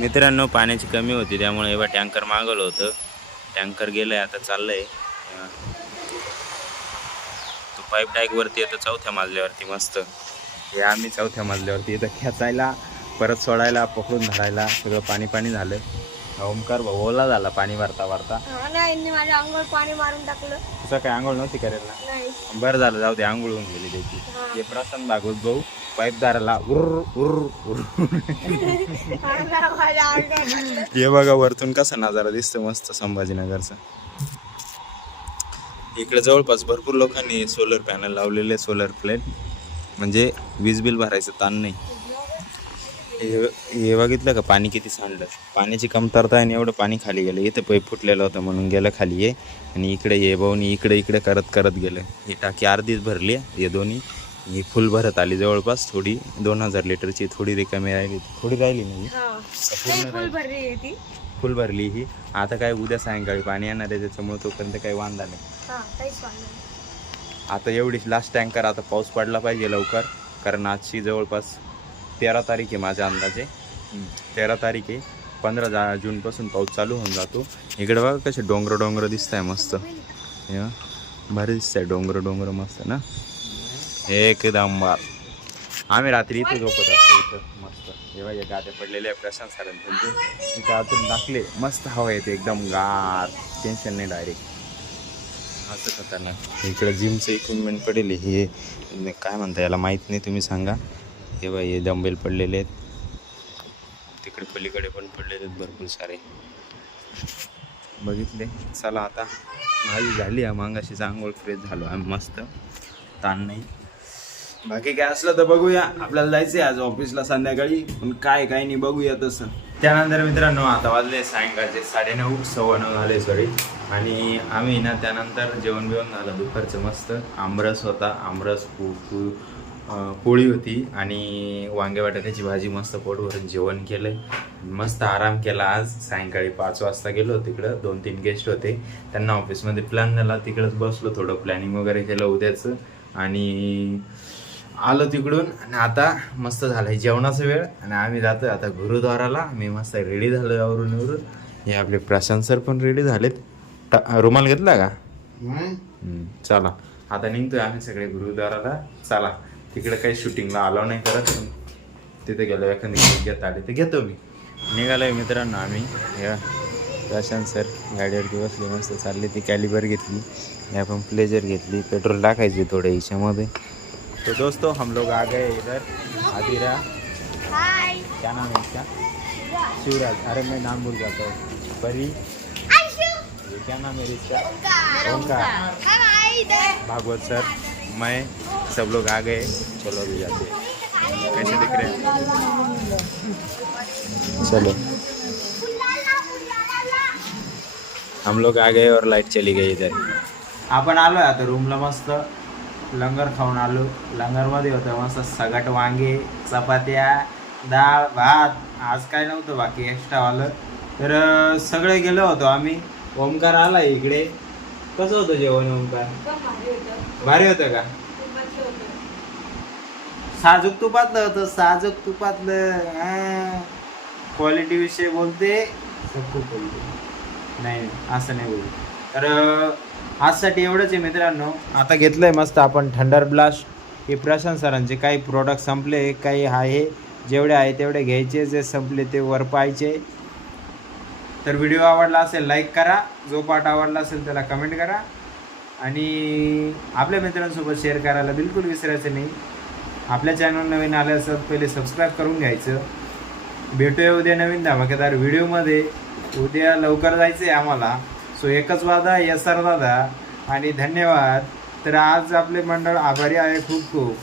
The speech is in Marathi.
मित्रांनो पाण्याची कमी होती त्यामुळे एवढा टँकर मागवलं होतं. टँकर गेलंय आता चाललंय. तो पाईप डायकवरती येतो चौथ्या मजल्यावरती मस्त. हे आम्ही चौथ्या मजल्यावरती येतं खेचायला परत सोडायला पकडून धरायला सगळं पाणी पाणी झालं. ओमकार भाऊ ओला झाला पाणी भरता भरता. माझ्या अंगावर पाणी मारून टाकलं. तुझं काय आंघोळ नव्हती करेल ना? नाही. बरं झालं जाऊ दे आंघोळ होऊन गेली त्याची. ते प्रसन्न भागवत भाऊ पाईप दाराला उर्र उर्र उर्र. हे बघा वरतून कसा नजारा दिसतो मस्त संभाजीनगरचा. इकडे जवळपास भरपूर लोकांनी सोलर पॅनल लावलेले, सोलर प्लेट, म्हणजे वीज बिल भरायचं ताण नाही. हे बघितलं का पाणी किती सांडलं. पाण्याची कमतरता आणि एवढं पाणी खाली गेलं. इथं पाईप फुटलेलं होतं म्हणून गेलं खाली ये. आणि इकडे ये भाऊनी इकडे करत करत गेलं. ही टाकी अर्धीच भरली आहे. हे दोन्ही ही फुल भरत आली जवळपास. थोडी 2000 लिटरची थोडी रिकामी राहिली, थोडी राहिली नाही फुल भरली ही. आता काय उद्या सायंकाळी पाणी येणार आहे त्याच्यामुळे तोपर्यंत काही वांधा नाही. आता एवढी लास्ट टँकर. आता पाऊस पडला पाहिजे लवकर, कारण आजची जवळपास 13 तारीख आहे माझ्या अंदाजे. 13 तारीख आहे. 15 जूनपासून पाऊस चालू होऊन जातो. इकडे बघा कसे डोंगर दिसत आहे मस्त. हे भारी दिसत आहे डोंगर मस्त ना एकदम. आम्ही रात्री इथे झोपत असतो इथं मस्त. जेव्हा या गाद्या पडलेल्या प्रशांत सरांचे इथं आतून टाकले मस्त हवा येते एकदम गार. टेन्शन नाही डायरेक्ट असं खतरनाक. इकडे जिमचं इक्विपमेंट पडेल. हे काय म्हणता याला माहीत नाही, तुम्ही सांगा. हे बाई हे डंबेल पडलेले आहेत. तिकडे पलीकडे पण पडलेले आहेत भरपूर सारे. बघितले. चला आता माझी झाली आहे मांगाशीच आंघोळ, फ्रेश झालो आम्ही मस्त. ताण नाही. बाकी काय असलं तर बघूया. आपल्याला जायचं आहे आज ऑफिसला संध्याकाळी, पण काय नाही बघूया तसं. त्यानंतर मित्रांनो आता वाजले सायंकाळचे 9:30 9:15 झाले सॉरी. आणि आम्ही ना त्यानंतर जेवण बिवण झालं दुपारचं मस्त. आमरस होता, आमरस पोळी होती आणि वांगे बटाट्याची भाजी. मस्त पोट भरून जेवण केलं, मस्त आराम केला. आज सायंकाळी 5 वाजता गेलो तिकडं. 2-3 गेस्ट होते, त्यांना ऑफिसमध्ये प्लॅन झाला. तिकडंच बसलो, थोडं प्लॅनिंग वगैरे केलं उद्याचं आणि आलो तिकडून. आणि आता मस्त झालं जेवणाचा वेळ आणि आम्ही जातो आता गुरुद्वाराला. मी मस्त रेडी झालो आवरून. हे आपले प्रशांत सर पण रेडी झालेत. रुमाल घेतला का? चला आता निघतोय आम्ही सगळे गुरुद्वाराला. चला तिकडे काही शूटिंगला आलो नाही करत, तिथे गेलो एखादी घेत आले ते घेतो मी. निघालोय मित्रांनो आम्ही. प्रशांत सर गाडीवरती बसले मस्त चालले. ती कॅलिबर घेतली, आपण प्लेजर घेतली. पेट्रोल टाकायचे थोडे हिच्यामध्ये. तो दोस्तों हम लोग आ गए इधर. आदिरा क्या नाम है इसका? शिवराज. अरे मैं नाम भूल जाता हूँ. परी, ये क्या नाम है इसका? ओंकार. भागवत सर, मैं, सब लोग आ गए. चलो अभी जाते हैं. कैसे दिख रहे हैं? चलो हम लोग आ गए और लाइट चली गई इधर. आपण आलोय आता रूमला. मस्त लंगर खाऊन आलो. लंगरमध्ये होतं मस्त सगट वांगे, चपात्या, डाळ भात. आज काय नव्हतं बाकी एक्स्ट्रावालं. तर सगळे गेलो होतो आम्ही. ओमकार आला इकडे. कसं होतं जेवण ओमकार? भारी होतं का? साजूक तुपातलं होतं, साजूक तुपातलं. क्वालिटी विषयी बोलते, खूप बोलते. नाही असं नाही बोलते. तर आजसाठी एवढंच आहे मित्रांनो. आता घेतलंय मस्त आपण थंडर ब्लास्ट. हे प्रशांत सरांचे काही प्रोडक्ट संपले, काही आहे. जेवढे आहे तेवढे घ्यायचे, जे संपले ते वर पाहायचे. तर व्हिडिओ आवडला असेल लाईक करा, जो पार्ट आवडला असेल त्याला कमेंट करा आणि आपल्या मित्रांसोबत शेअर करायला बिलकुल विसरायचं नाही. आपल्या चॅनल नवीन आले असेल पहिले सबस्क्राईब करून घ्यायचं. भेटूया उद्या नवीन धमाकेदार व्हिडिओमध्ये. उद्या लवकर जायचं आहे आम्हाला. सो एकच वादा, SR दादा आणि धन्यवाद. तर आज आपले मंडळ आभारी आहे खूप खूप.